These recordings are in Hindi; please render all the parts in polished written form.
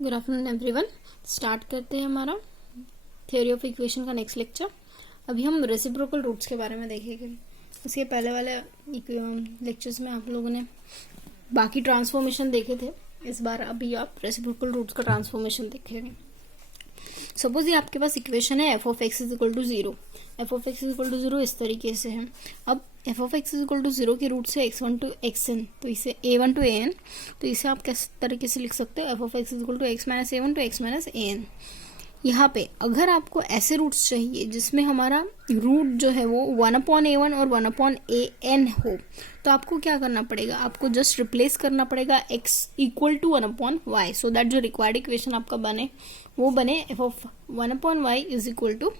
Good afternoon everyone. स्टार्ट करते हैं हमारा थ्योरी ऑफ इक्वेशन का नेक्स्ट लेक्चर। अभी हम रेसिप्रोकल रूट्स के बारे में देखेंगे। इसके पहले वाले लेक्चर्स में आप लोगों ने बाकी ट्रांसफॉर्मेशन देखे थे। इस बार अभी आप रेसिप्रोकल रूट्स का ट्रांसफॉर्मेशन देखेंगे। सपोज ये आपके पास इक्वेशन है F of X is equal to zero. F of X is equal to zero इस तरीके से है। अब F of X is equal to zero के रूट से X one two X N, तो इसे A one two A N, तो इसे आप किस तरीके से लिख सकते हो, F of X is equal to X minus A one two X minus A N. यहाँ पे अगर आपको ऐसे रूट्स चाहिए जिसमें हमारा रूट जो है वो 1/a1 और 1/an हो, तो आपको क्या करना पड़ेगा, आपको जस्ट रिप्लेस करना पड़ेगा x equal to 1/y, so that जो रिक्वायर्ड इक्वेशन आपका बने वो बने f of 1/y is equal to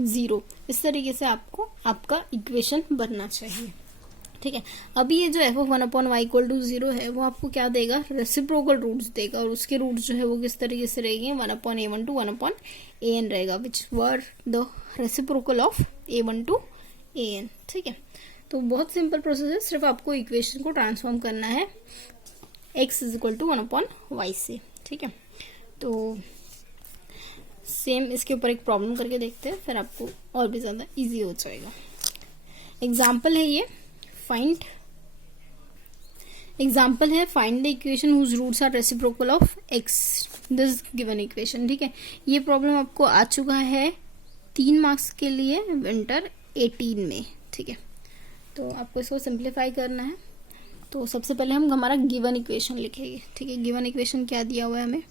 0। इस तरीके से आपको आपका इक्वेशन बनना चाहिए। ठीक है। अभी ये जो F of 1/y equal to 0 है वो आपको क्या देगा, रेसिप्रोकल रूट्स देगा, और उसके रूट्स जो है वो किस तरीके से रहेंगे, 1/a1 टू 1/an रहेगा, which were the reciprocal of a1 to an। ठीक है। तो बहुत सिंपल प्रोसेस है, सिर्फ आपको इक्वेशन को ट्रांसफॉर्म करना है x is equal to 1/y से। ठीक है। तो सेम इसके ऊपर एक प्रॉब्लम करके देखते हैं, फिर आपको और भी ज्यादा इजी हो जाएगा। एग्जाम्पल है ये, एग्जाम्पल है find the equation whose roots are reciprocal of x, this given equation. ठीक है। ये प्रॉब्लम आपको आ चुका है 3 मार्क्स के लिए विंटर 18 में। ठीक है। तो आपको इसको सिंप्लीफाई करना है। तो सबसे पहले हम हमारा गिवन इक्वेशन लिखेंगे। ठीक है। गिवन इक्वेशन क्या दिया हुआ है हमें,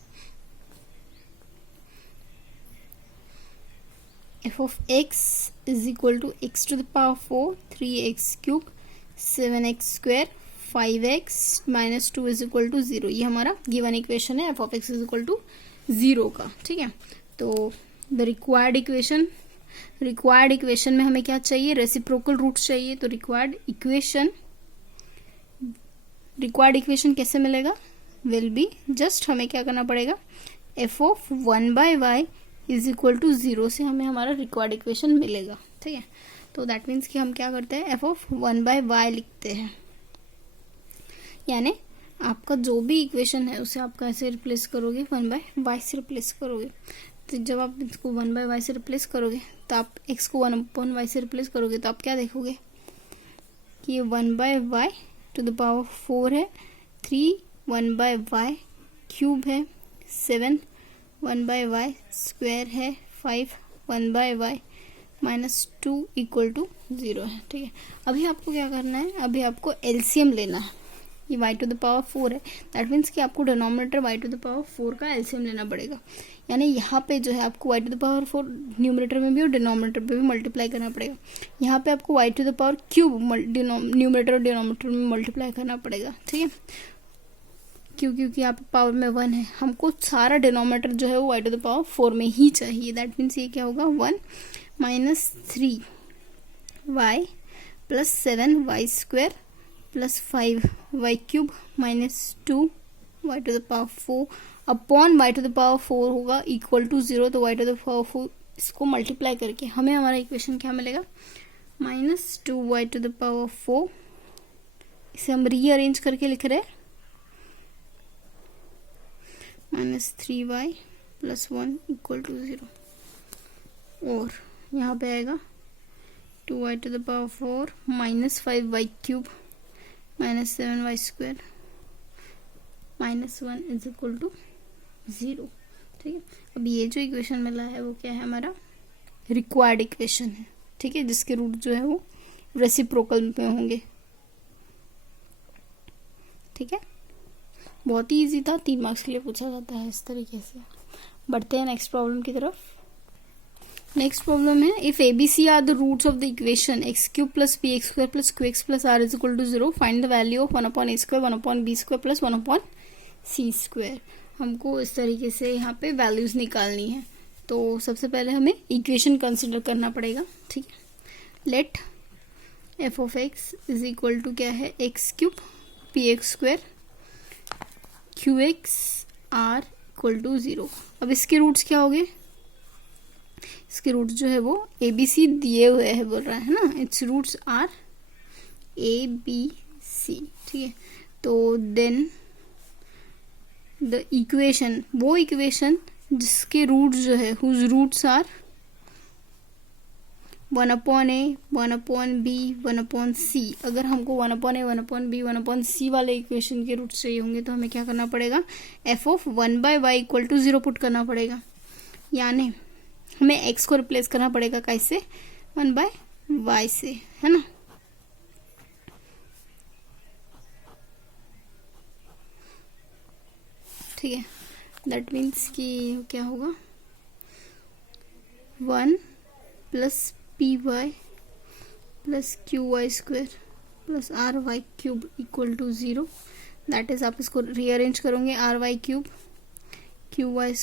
f of x is equal to x to the power 4 3x cube 7x square 5x minus 2 is equal to 0। ये हमारा गिवन इक्वेशन है f of x is equal to 0 का। ठीक है। तो द रिक्वायर्ड इक्वेशन में हमें क्या चाहिए, रेसिप्रोकल रूट्स चाहिए। तो रिक्वायर्ड इक्वेशन कैसे मिलेगा, विल बी जस्ट हमें क्या करना पड़ेगा, f of 1/y is equal to 0 से हमें हमारा रिक्वायर्ड इक्वेशन मिलेगा। ठीक है। तो दैट मीन्स कि हम क्या करते हैं, f ऑफ 1/y लिखते हैं, यानी आपका जो भी इक्वेशन है उसे आप कैसे रिप्लेस करोगे, 1/y से रिप्लेस करोगे। तो जब आप इसको 1/y से रिप्लेस करोगे तो आप x को 1/y से रिप्लेस करोगे तो आप क्या देखोगे कि ये 1/y टू द पावर 4 है, 3 1/y क्यूब है, 7 1/y स्क्वायर है, 5 1/y माइनस 2 इक्वल टू 0 है। ठीक है। अभी आपको क्या करना है, अभी आपको एलसीएम लेना है। ये y टू द पावर 4 है, दैट मीन्स कि आपको denominator y to the power 4 का एलसीएम लेना पड़ेगा। यानी यहाँ पे जो है आपको y to the power 4 numerator में भी और डिनोमिनेटर पे भी मल्टीप्लाई करना पड़ेगा। यहाँ पे आपको y to the power cube numerator और डिनोमिनेटर में मल्टीप्लाई करना पड़ेगा। ठीक है। क्योंकि यहाँ पे पावर में 1 है, हमको सारा डिनोमिनेटर जो है वो y टू द पावर 4 में ही चाहिए। दैट मीन्स ये क्या होगा, 1 minus 3y plus 7y square plus 5y cube minus 2y to the power 4 upon y to the power 4 होगा इक्वल टू 0। तो y टू द पावर 4 इसको मल्टीप्लाई करके हमें हमारा इक्वेशन क्या मिलेगा, minus 2y to the power 4। इसे हम रीअरेंज करके लिख रहे हैं, minus 3y plus 1 equal to 0, और यहाँ पे आएगा 2y to the power 4 minus 5y cube minus 7y square minus 1 is equal to 0। ठीक है। अब ये जो इक्वेशन मिला है वो क्या है, हमारा रिक्वायर्ड इक्वेशन है। ठीक है। जिसके रूट जो है वो रेसिप्रोकल में होंगे। ठीक है। बहुत ही इजी था, 3 मार्क्स के लिए पूछा जाता है इस तरीके से। बढ़ते हैं नेक्स्ट प्रॉब्लम की तरफ। नेक्स्ट प्रॉब्लम है, if ABC are the roots of the equation x cube plus P X square plus Q X plus R is equal to 0, find the value of 1/a square 1/b square plus 1/c square. हमको इस तरीके से यहाँ पे वैल्यूज निकालनी है। तो सबसे पहले हमें इक्वेशन कंसिडर करना पड़ेगा। ठीक है। Let f of x is equal to क्या है, x cube P X square Q X R equal to 0। अब इसके रूट्स क्या हो गए, इसके रूट्स जो है वो ABC दिए हुए हैं, बोल रहा है ना, इट्स रूट्स आर ABC। ठीक है। तो देन द इक्वेशन, वो इक्वेशन जिसके रूट जो है whose roots are 1/a, 1/b, 1/c। अगर हमको 1/a, 1/b, 1/c वाले इक्वेशन के रूट चाहिए होंगे तो हमें क्या करना पड़ेगा, f(1/y) = 0 पुट करना पड़ेगा, यानी हमें x को रिप्लेस करना पड़ेगा कैसे, 1/y से, है ना। ठीक है, दैट मीन्स कि क्या होगा, 1 + py + qy² + ry³ = 0। That is आप इसको रीअरेंज करोगे, ry³ qy²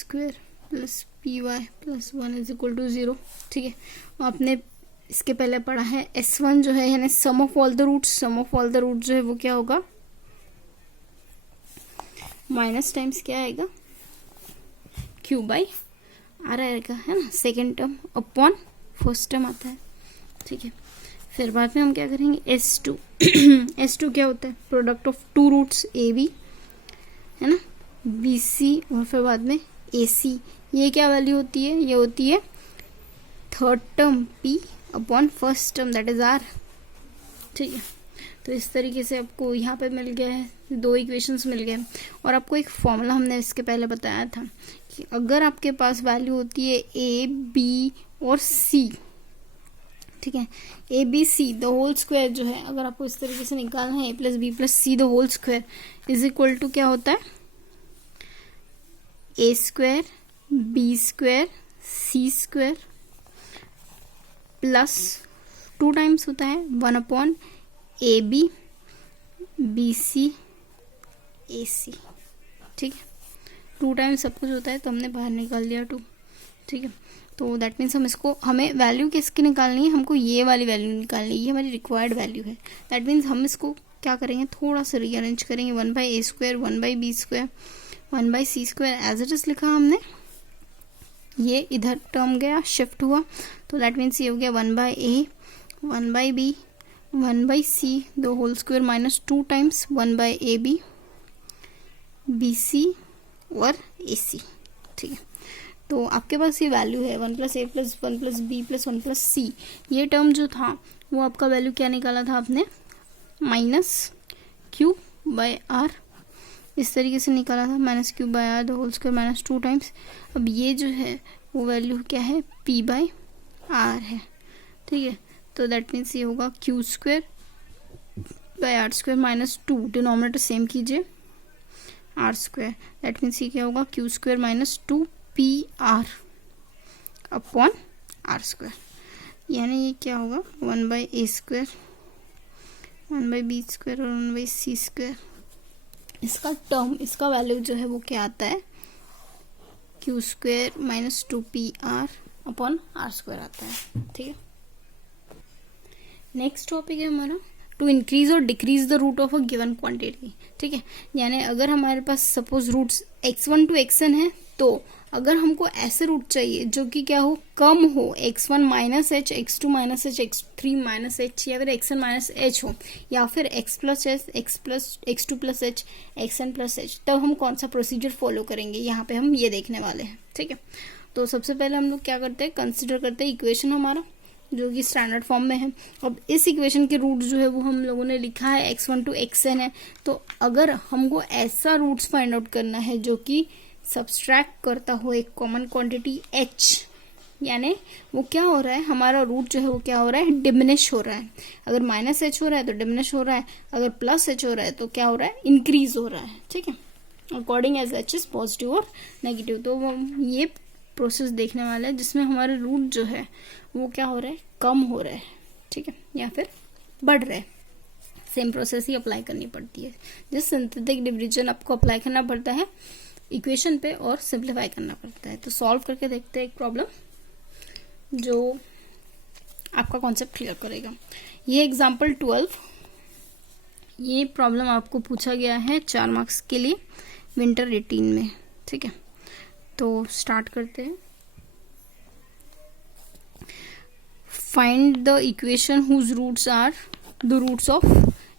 + py + 1 = 0। ठीक है, आपने इसके पहले पढ़ा है S1 जो है यानी sum of all the roots, sum of all the root जो है वो क्या होगा, माइनस टाइम्स क्या आएगा, q/r आएगा, है ना, second term upon first term आता है। ठीक है, फिर बाद में हम क्या करेंगे, S2 S2 क्या होता है, product of two roots AB, है ना, BC, और फिर बाद में AC। ये क्या वैल्यू होती है, ये होती है third term P upon first term that is R। ठीक है, तो इस तरीके से आपको यहाँ पे मिल गया है, दो इक्वेशंस मिल गए। और आपको एक फॉर्मूला हमने इसके पहले बताया था कि अगर आपके पास वैल्यू होती है A, B और C, ठीक है, ABC द होल स्क्वायर जो है, अगर आपको इस तरीके से निकालना है, A + B + C the whole square = क्या होता है, A² B² C² plus 2 times होता है 1/AB BC AC। ठीक है, 2 टाइम्स सब कुछ होता है तो हमने बाहर निकाल लिया 2। ठीक है, तो दैट मीन्स हमें वैल्यू किसकी निकालनी है, हमको ये वाली वैल्यू निकालनी है, ये हमारी रिक्वायर्ड वैल्यू है। दैट मीन्स हम इसको क्या करेंगे, थोड़ा सा रीअरेंज करेंगे, 1/a², 1/b², 1/c² as it is लिखा हमने, ये इधर टर्म गया, शिफ्ट हुआ, तो दैट मीन्स ये हो गया 1/a, 1/b, 1/c the whole square minus 2 times 1/ab BC और AC। ठीक है, तो आपके पास ये वैल्यू है 1 + a + 1 + b + 1 + c। ये टर्म जो था वो आपका वैल्यू क्या निकाला था आपने, -q/r, इस तरीके से निकाला था, -q/r the whole square minus 2 times. अब ये जो है वो वैल्यू क्या है, p/r है। ठीक है, तो दैट मीन्स ये होगा q² / r² minus 2, denominator same कीजिए, r², दैट मीन्स ये क्या होगा, q² - 2pr अपॉन r², यानी ये क्या होगा, 1/a², 1/b² और 1/c²। इसका टर्म, इसका वैल्यू जो है वो क्या आता है, q² - 2pr अपॉन r² आता है। ठीक है, नेक्स्ट टॉपिक है हमारा टू इंक्रीज और decrease the root of a given quantity. ठीक है, यानी अगर हमारे पास suppose roots x1 to xn है, तो अगर हमको ऐसे रूट चाहिए जो कि क्या हो, कम हो, x1 - h, x2 - h, x3 - h, या फिर xn - h हो, या फिर x + h, x2 + h, xn + h, तब हम कौन सा प्रोसीजर फॉलो करेंगे, यहाँ पे हम ये देखने वाले हैं। ठीक है, तो सबसे पहले हम लोग क्या करते हैं, कंसिडर करते हैं इक्वेशन हमारा जो कि स्टैंडर्ड फॉर्म में है। अब इस इक्वेशन के रूट जो है वो हम लोगों ने लिखा है x1 to xn है, तो अगर हमको ऐसा रूट्स फाइंड आउट करना है जो कि सब्सट्रैक्ट करता हो एक कॉमन क्वांटिटी h, यानी वो क्या हो रहा है, हमारा रूट जो है वो क्या हो रहा है, डिमिनिश हो रहा है। अगर -h हो रहा है तो डिमिनिश हो रहा है, अगर +h हो रहा है तो क्या हो रहा है, इंक्रीज हो रहा है। ठीक है, according as h is positive और नेगेटिव। तो ये प्रोसेस देखने वाला है जिसमें हमारा रूट जो है वो क्या हो रहा है, कम हो रहा है। ठीक है, या फिर बढ़ रहा है। सेम प्रोसेस ही अप्लाई करनी पड़ती है, जिस सिंथेटिक डिवीजन आपको अप्लाई करना पड़ता है इक्वेशन पे और सिंप्लीफाई करना पड़ता है। तो सॉल्व करके देखते हैं एक प्रॉब्लम जो आपका कॉन्सेप्ट क्लियर करेगा। ये एग्जाम्पल 12, ये प्रॉब्लम आपको पूछा गया है 4 मार्क्स के लिए विंटर 18 में। ठीक है, तो स्टार्ट करते हैं। Find the equation whose roots are the roots of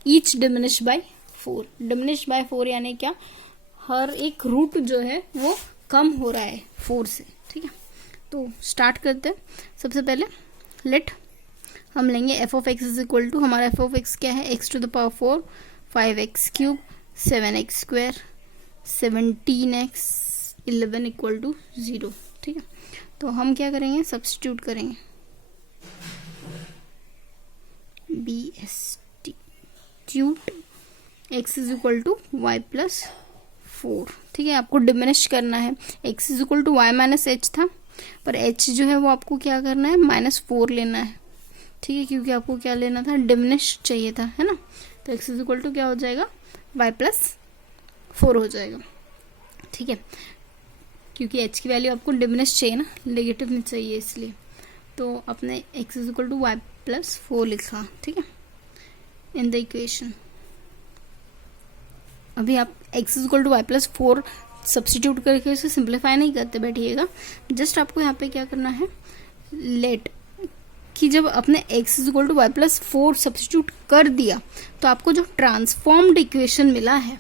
each diminish by 4। Diminish by 4 यानी क्या, हर एक रूट जो है वो कम हो रहा है 4 से, ठीक है। तो स्टार्ट करते हैं। सबसे पहले लेट हम लेंगे F of X is equal to, हमारा एफ ऑफ एक्स क्या है, X to the power 4, 5x cube, 7x square, 17x, 11 equal to 0, ठीक है। तो हम क्या करेंगे, सब्स्टिट्यूट करेंगे, BSTट्यूट x is equal to Y plus 4, ठीक है। आपको डिमिनिश करना है, x is equal to Y minus H था, पर h जो है वो आपको क्या करना है, -4 लेना है, ठीक है, क्योंकि आपको क्या लेना था, डिमिनिश चाहिए था, है ना। तो x इज इक्वल टू क्या हो जाएगा, y प्लस 4 हो जाएगा, ठीक है, क्योंकि h की वैल्यू आपको डिमिनिश चाहिए ना, नेगेटिव नहीं चाहिए, इसलिए तो अपने x is equal to Y plus 4 लिखा, ठीक है, इन द इक्वेशन। अभी आप x is equal to Y plus 4 substitute करके उसे सिंप्लीफाई नहीं करते बैठिएगा, जस्ट आपको यहाँ पे क्या करना है, लेट कि जब अपने x is equal to Y plus 4 substitute कर दिया तो आपको जो ट्रांसफॉर्म्ड इक्वेशन मिला है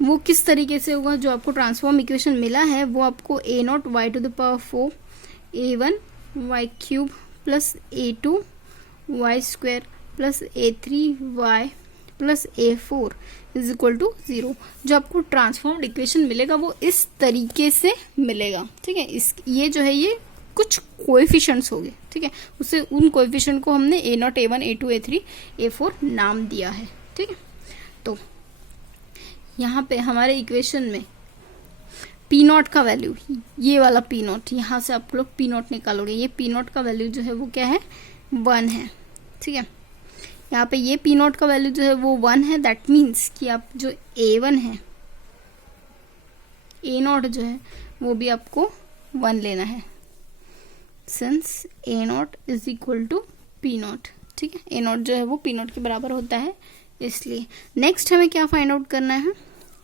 वो किस तरीके से होगा। जो आपको ट्रांसफॉर्म इक्वेशन मिला है वो आपको a0 y to the power 4, a1 y cube plus a2 y square plus a3 y plus a4 is equal to 0। जो आपको ट्रांसफॉर्म्ड इक्वेशन मिलेगा वो इस तरीके से मिलेगा, ठीक है। इस ये जो है ये कुछ कोएफिशिएंट्स हो गए, ठीक है, उससे उन कोएफिशिएंट को हमने a0, a1, a2, a3, a4 नाम दिया है, ठीक है। तो यहाँ पे हमारे इक्वेशन में P0 का वैल्यू, ये वाला P0, यहाँ से आप लोग P0 निकालोगे, ये P0 का वैल्यू जो है वो क्या है, 1 है, ठीक है। यहाँ पे ये P0 का वैल्यू जो है वो 1 है, दैट मीन्स कि आप जो A1 है, A0 जो है वो भी आपको 1 लेना है, since A0 is equal to P0, ठीक है। A0 जो है वो P0 के बराबर होता है, इसलिए नेक्स्ट हमें क्या फाइंड आउट करना है,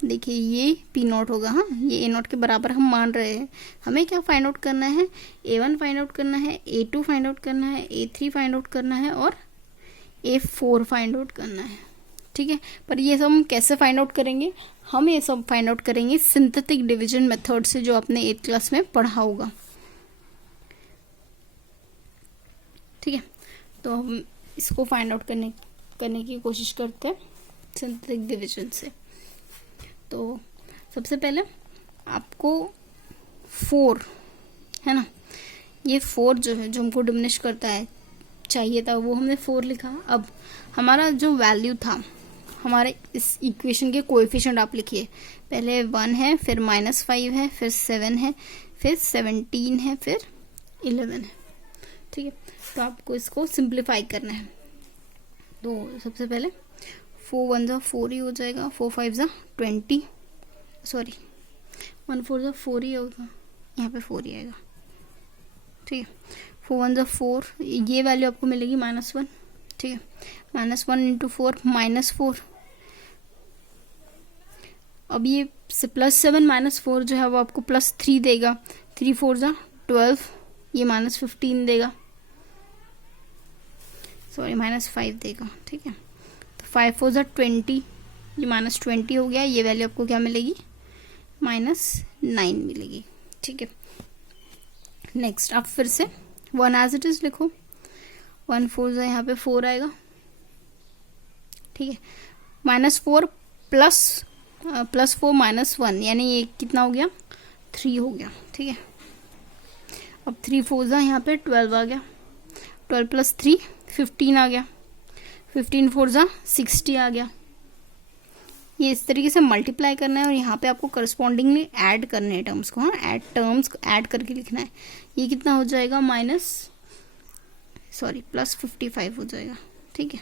देखिए ये P0 होगा, हाँ, ये A0 के बराबर हम मान रहे हैं। हमें क्या फाइंड आउट करना है, A1 फाइंड आउट करना है, A2 फाइंड आउट करना है, A3 फाइंड आउट करना है और A4 फाइंड आउट करना है, ठीक है। पर ये सब हम कैसे फाइंड आउट करेंगे, हम ये सब फाइंड आउट करेंगे सिंथेटिक डिवीजन मेथड से, जो आपने 8th क्लास में पढ़ा होगा, ठीक है। तो हम इसको फाइंड आउट करने की कोशिश करते हैं सिंथेटिक डिवीजन से। तो सबसे पहले आपको 4 है ना, ये 4 जो है, जो हमको डिमिनिश करता है चाहिए था, वो हमने 4 लिखा। अब हमारा जो वैल्यू था, हमारे इस इक्वेशन के कोएफिशिएंट आप लिखिए, पहले 1 है, फिर -5 है, फिर 7 है, फिर 17 है, फिर 11 है, ठीक है। तो आपको इसको सिंप्लीफाई करना है। तो सबसे पहले 4 1 जा 4 ही हो जाएगा, 4 5 जा 20, सॉरी 1 4 जा 4 ही होगा, यहाँ पे 4 ही आएगा, ठीक है। 4 1 जा 4, ये वैल्यू आपको मिलेगी -1, ठीक है। -1 इंटू 4 -4, अब ये +7 -4 जो है वो आपको +3 देगा, 3 4 जा 12, ये -15 देगा, सॉरी -5 देगा, ठीक है। तो 5 4 जा 20, ये -20 हो गया, ये वैल्यू आपको क्या मिलेगी, -9 मिलेगी, ठीक है। नेक्स्ट आप फिर से 1 एज इट इज लिखो, 1 4 जा यहाँ पे 4 आएगा, ठीक है। -4 प्लस 4 -1, यानी ये कितना हो गया, 3 हो गया, ठीक है। अब 3 4 जा यहाँ पे 12 आ गया, 12 + 3 15 आ गया, 15 4 जा 60 आ गया। ये इस तरीके से मल्टीप्लाई करना है और यहाँ पे आपको करस्पॉन्डिंगली ऐड करने हैं टर्म्स को, हाँ, ऐड करके लिखना है। ये कितना हो जाएगा, +55 हो जाएगा, ठीक है।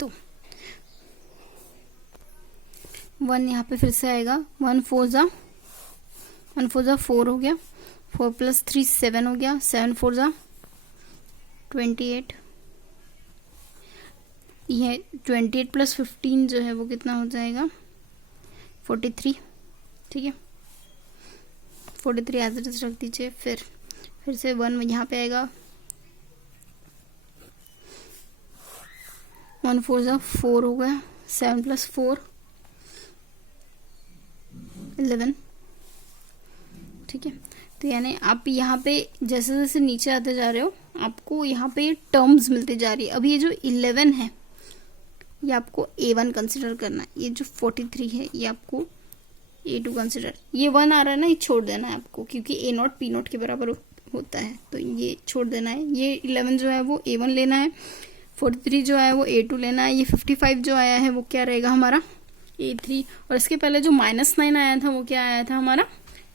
तो 1 यहाँ पे फिर से आएगा, 1 4 जा 4 हो गया, 4 + 3 7 हो गया, 7 4 जा 28, ये 28 + 15 जो है वो कितना हो जाएगा, 43, ठीक है। 43 एज इट इज रख दीजिए, फिर से 1 यहाँ पे आएगा, 1 4 जा 4 हो गया, 7 + 4 11। ठीक है, तो यानी आप यहाँ पे जैसे जैसे नीचे आते जा रहे हो आपको यहाँ पे टर्म्स मिलते जा रही है। अब ये जो 11 है ये आपको A1 कंसिडर करना है, ये जो 43 है ये आपको A2 कंसिडर, ये 1 आ रहा है ना, ये छोड़ देना है आपको क्योंकि A0 P0 के बराबर होता है, तो ये छोड़ देना है। ये 11 जो है वो A1 लेना है, 43 जो है वो A2 लेना है, ये 55 जो आया है वो क्या रहेगा हमारा A3, और इसके पहले जो -9 आया था वो क्या आया था हमारा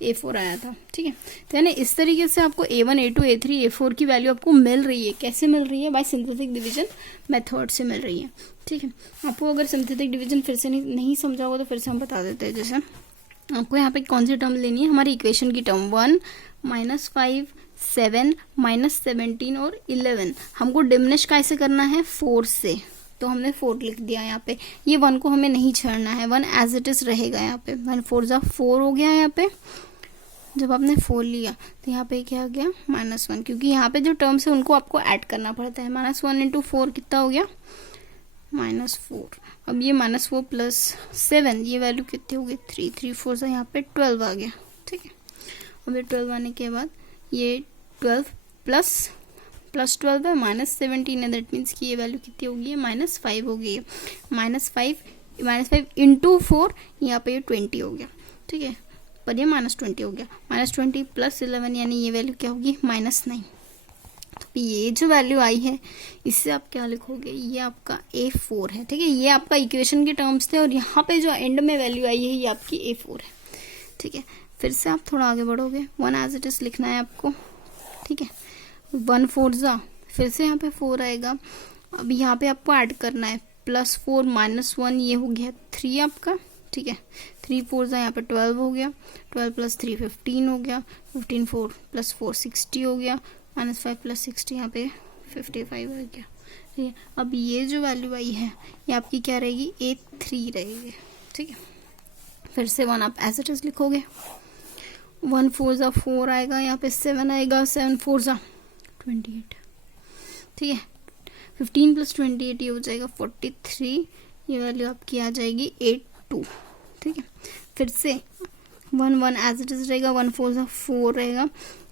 A4 आया था। ठीक है, तो यानी इस तरीके से आपको A1 A2 A3 A4 की वैल्यू आपको मिल रही है। कैसे मिल रही है? बाय सिंथेटिक डिवीजन मेथड से मिल रही है। ठीक है, आपको अगर सिंथेटिक डिवीजन फिर से नहीं समझा होगा तो फिर से हम बता देते हैं। जैसे आपको यहाँ पे कौन सी टर्म लेनी है, हमारी इक्वेशन की टर्म 1 -5 7 -17 और 11। हमको डिमिनिश कैसे करना है? 4 से, तो हमने 4 लिख दिया यहाँ पे। ये 1 को हमें नहीं छोड़ना है, 1 एज इट इज रहेगा यहाँ पे। 1 4 जा 4 हो गया यहाँ पे। जब आपने 4 लिया तो यहाँ पे क्या हो गया -1, क्योंकि यहाँ पे जो टर्म्स है उनको आपको ऐड करना पड़ता है। -1 × 4 कितना हो गया? -4। अब ये -4 + 7 ये वैल्यू कितनी होगी? 3 3 4 से यहाँ पे 12 आ गया। ठीक है, अब ये 12 आने के बाद ये 12 प्लस 12 है, -17 है, दैट मीन्स कि ये वैल्यू कितनी होगी? ये -5 हो गई है। -5 × 4 यहाँ पे ये 20 हो गया। ठीक है, पर ये -20 हो गया। -20 + 11 यानी ये वैल्यू क्या होगी? -9। तो ये जो वैल्यू आई है इससे आप क्या लिखोगे? ये आपका A4 है। ठीक है, ये आपका इक्वेशन के टर्म्स थे और यहाँ पे जो एंड में वैल्यू आई है ये आपकी A4 है। ठीक है, फिर से आप थोड़ा आगे बढ़ोगे, 1 एज इट इज लिखना है आपको। ठीक है, 1 4 जा, फिर से यहाँ पे 4 आएगा। अब यहाँ पे आपको ऐड करना है, +4 -1 ये हो गया 3 आपका। ठीक है, 3 4 जा यहाँ पे 12 हो गया, 12 + 3 15 हो गया, 15 4 + 4 60 हो गया, -5 + 60 यहाँ पे 55 हो गया। ठीक है, अब ये जो वैल्यू आई है ये आपकी क्या रहेगी? A3 रहेगी। ठीक है, फिर से 1 आप एज इट इज लिखोगे। 1 4 जा 4 आएगा, यहाँ पे 7 आएगा, 7 4 जा 28। ठीक है, 15 + 28 ये हो जाएगा 43, ये वैल्यू आपकी आ जाएगी A2। ठीक है, फिर से 1 1 एज इट इज रहेगा, 1 4 जा 4 रहेगा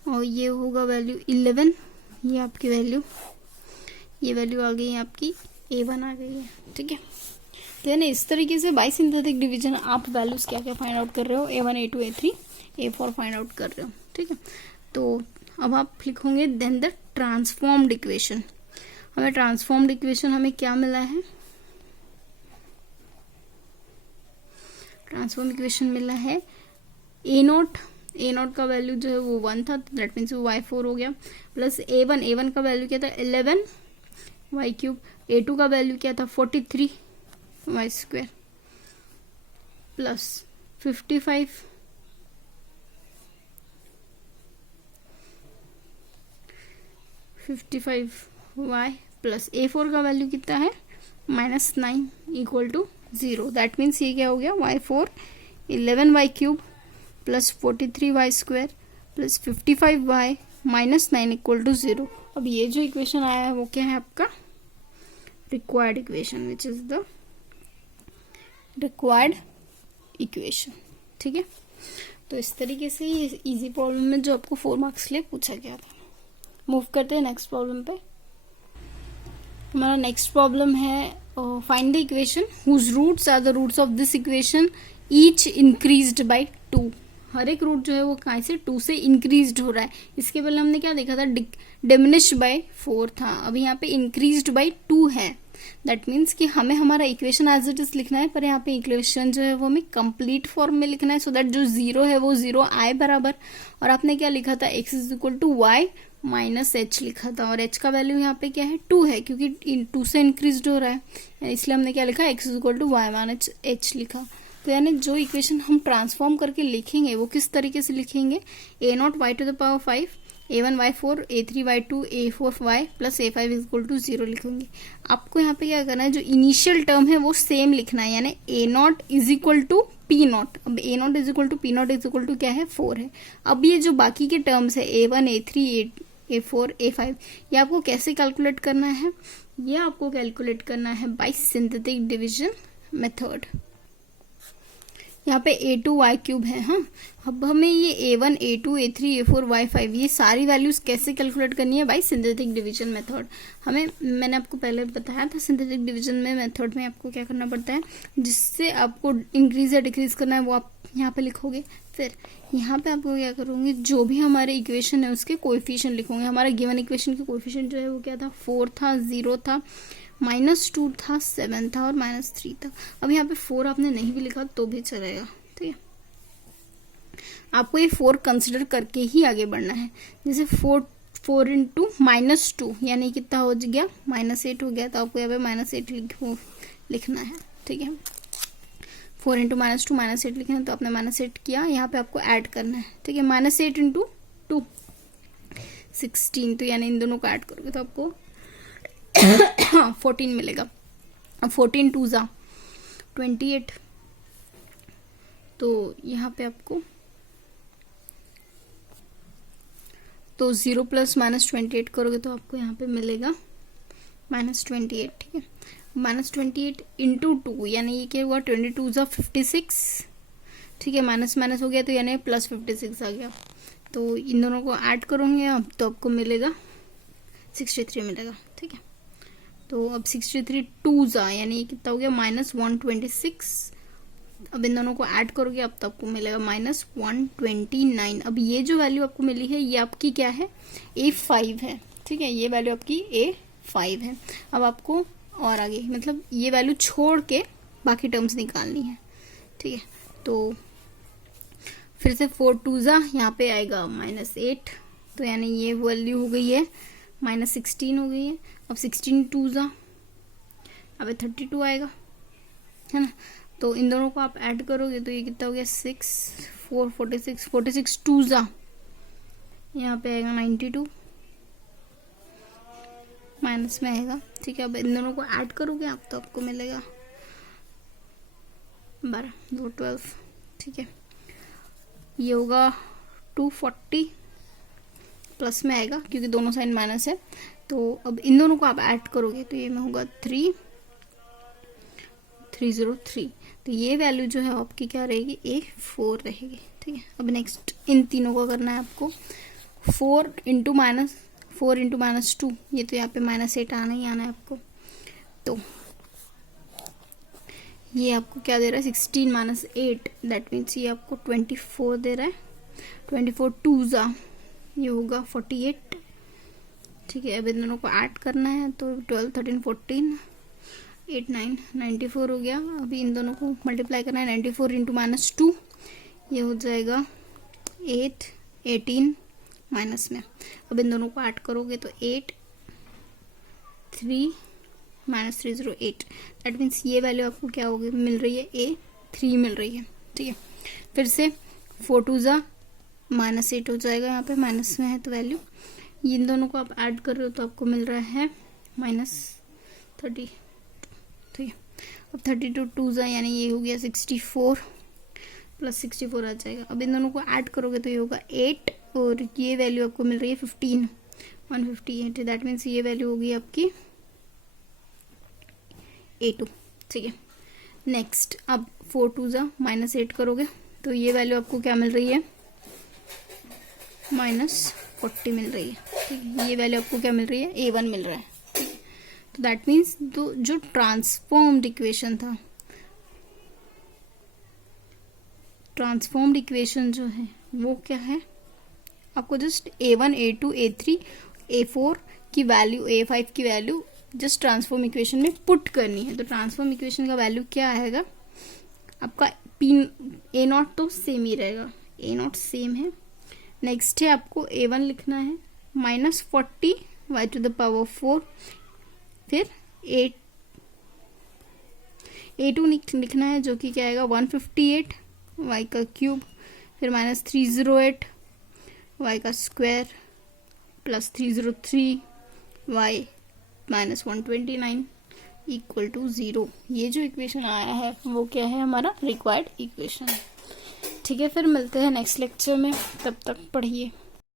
और ये होगा वैल्यू 11, ये आपकी वैल्यू, ये वैल्यू आ गई है आपकी A1 आ गई है। ठीक है, तो यानी इस तरीके से बाय सिंथेटिक डिवीजन आप वैल्यूज क्या क्या फाइंड आउट कर रहे हो? A1 A2 A3 A4 find out कर रहे हो। ठीक है, तो अब आप लिखोगे देन द ट्रांसफॉर्म्ड इक्वेशन। हमें ट्रांसफॉर्म्ड इक्वेशन हमें क्या मिला है? ट्रांसफॉर्म इक्वेशन मिला है A0 का वैल्यू जो है वो 1 था, दैट मीन्स वो y4 हो गया, प्लस A1 का वैल्यू क्या था? 11 y3, A2 का वैल्यू क्या था? 43 y² plus 55 y plus A4 का वैल्यू कितना है? -9 = 0। दैट मीन्स ये क्या हो गया? y4 11 y³ plus 43 y² plus 55y -9 = 0। अब ये जो इक्वेशन आया है वो क्या है आपका? Required equation, which is the required equation. ठीक है, तो इस तरीके से ये इजी प्रॉब्लम में जो आपको 4 मार्क्स के लिए पूछा गया था। मूव करते हैं नेक्स्ट प्रॉब्लम पे। हमारा नेक्स्ट प्रॉब्लम है find the equation whose roots are the roots of this equation each increased by 2। हर एक रूट जो है वो कहाँ से? 2 से इंक्रीज्ड हो रहा है। इसके पहले हमने क्या देखा था? डिमिनिश बाय 4 था, अभी यहाँ पे इंक्रीज्ड बाय 2 है। दैट मीन्स कि हमें हमारा इक्वेशन एज इट इज लिखना है, पर यहाँ पे इक्वेशन जो है वो हमें कंप्लीट फॉर्म में लिखना है, सो दैट जो 0 है वो 0 आए बराबर। और आपने क्या लिखा था? x = y - h लिखा था, और h का वैल्यू यहाँ पे क्या है? 2 है, क्योंकि 2 से इंक्रीज हो रहा है, इसलिए हमने क्या लिखा? x = y - h लिखा। तो यानी जो इक्वेशन हम ट्रांसफॉर्म करके लिखेंगे वो किस तरीके से लिखेंगे? A0 y⁵, A1 y4, A3 y2, A4 y plus A5 = 0 लिखेंगे। आपको यहाँ पे क्या करना है? जो इनिशियल टर्म है वो सेम लिखना है, यानी A0 = P0। अब A0 = P0 = क्या है? 4 है। अब ये जो बाकी के टर्म्स है A1 A3 A4 A5, ये आपको कैसे कैलकुलेट करना है? ये आपको कैलकुलेट करना है बाय सिंथेटिक डिवीजन मेथड। यहाँ पे a2y³ है। हाँ, अब हमें ये a1 a2 a3 a4 y5 ये सारी वैल्यूज कैसे कैलकुलेट करनी है बाय सिंथेटिक डिवीजन मेथड। मैंने आपको पहले बताया था सिंथेटिक डिवीजन में मेथड में आपको क्या करना पड़ता है, जिससे आपको इंक्रीज या डिक्रीज करना है वो आप यहाँ पे लिखोगे। फिर यहाँ पे आपको क्या करोगे, जो भी हमारे इक्वेशन है उसके कोएफिशिएंट लिखोगे। हमारा गिवन इक्वेशन के कोएफिशिएंट जो है वो क्या था, 4 था, 0 था, -2 था, 7 था और -3 था। अब यहाँ पे 4 आपने नहीं भी लिखा तो भी चलेगा, ठीक है। आपको ये 4 कंसिडर करके ही आगे बढ़ना है। जैसे 4 इंटू -2 यानी कितना हो गया, -8 हो गया, तो आपको यहाँ पे -8 लिखना है, ठीक है। 4 इंटू -2 -8 लिखना है, तो आपने -8 किया, यहाँ पे आपको ऐड करना है, ठीक है। -8 इंटू 2 16, तो यानी इन दोनों को ऐड करोगे तो आपको 14 मिलेगा। अब 14 2 जा 28, तो यहाँ पे आपको तो 0 + -28 करोगे तो आपको यहाँ पे मिलेगा -28, ठीक है। -28 इंटू 2 यानी ये क्या हुआ, 22 जा 56, ठीक है। माइनस माइनस हो गया तो यानी +56 आ गया। तो इन दोनों को ऐड करोगे आप तो आपको मिलेगा 63 मिलेगा, ठीक है। तो अब 63 2 जा यानी कितना हो गया, -126। अब इन दोनों को ऐड करोगे अब तो आपको मिलेगा -129। अब ये जो वैल्यू आपको मिली है ये आपकी क्या है, A5 है, ठीक है। ये वैल्यू आपकी A5 है। अब आपको और आगे मतलब ये वैल्यू छोड़ के बाकी टर्म्स निकालनी है, ठीक है। तो फिर से 4 2 जा यहाँ पे आएगा -8, तो यानी ये वैल्यू हो गई है -16 हो गई है। अब 16 2 जा अब 32 आएगा, है ना। तो इन दोनों को आप ऐड करोगे तो ये कितना हो गया, 6 4 46 46 2 जा यहाँ पे आएगा 92 माइनस में आएगा, ठीक है। अब इन दोनों को ऐड करोगे आप तो आपको मिलेगा 12 2 12, ठीक है। ये होगा 240 प्लस में आएगा क्योंकि दोनों साइड माइनस है। तो अब इन दोनों को आप ऐड करोगे तो ये में होगा 303। तो ये वैल्यू जो है आपकी क्या रहेगी, A4 रहेगी, ठीक है। अब नेक्स्ट इन तीनों को करना है आपको। 4 इंटू -2 ये तो यहाँ पे -8 आना ही आना है आपको। तो ये आपको क्या दे रहा है, 16 - 8 दैट मीन्स ये आपको 24 दे रहा है। 24 2 जा ये होगा 48, ठीक है। अब इन दोनों को ऐड करना है तो 12 13 14 8 9 94 हो गया। अभी इन दोनों को मल्टीप्लाई करना है, 94 इंटू -2 ये हो जाएगा 8 18 माइनस में। अब इन दोनों को ऐड करोगे तो 8 3 -308 दैट मीन्स ये वैल्यू आपको क्या होगी, मिल रही है A3 मिल रही है, ठीक है। फिर से 4 2 जा -8 हो जाएगा, यहाँ पे माइनस में है तो वैल्यू इन दोनों को आप ऐड कर रहे हो तो आपको मिल रहा है -30, ठीक है। अब 32 2 जा यानी ये हो गया 64 + 64 आ जाएगा। अब इन दोनों को ऐड करोगे तो ये होगा 8 और ये वैल्यू आपको मिल रही है 15 158 दैट मीन्स ये वैल्यू होगी आपकी A2, ठीक है। नेक्स्ट अब 4 2 जा -8 करोगे तो ये वैल्यू आपको क्या मिल रही है, -40 मिल रही है, ठीक है। ये वैल्यू आपको क्या मिल रही है, A1 मिल रहा है, ठीक है। तो दैट मीन्स जो ट्रांसफॉर्म्ड इक्वेशन था, ट्रांसफॉर्म्ड इक्वेशन जो है वो क्या है, आपको just A1 A2 A3 A4 की वैल्यू A5 की वैल्यू जस्ट ट्रांसफॉर्म इक्वेशन में पुट करनी है। तो ट्रांसफॉर्म इक्वेशन का वैल्यू क्या आएगा आपका, A0 तो सेम ही रहेगा, A0 सेम है। नेक्स्ट है आपको A1 लिखना है -40 y⁴, फिर A2 लिखना है जो कि क्या आएगा 158 y³, फिर -308 y² + 303 y -129 = 0। ये जो इक्वेशन आया है वो क्या है, हमारा रिक्वायर्ड इक्वेशन है, ठीक है। फिर मिलते हैं नेक्स्ट लेक्चर में, तब तक पढ़िए।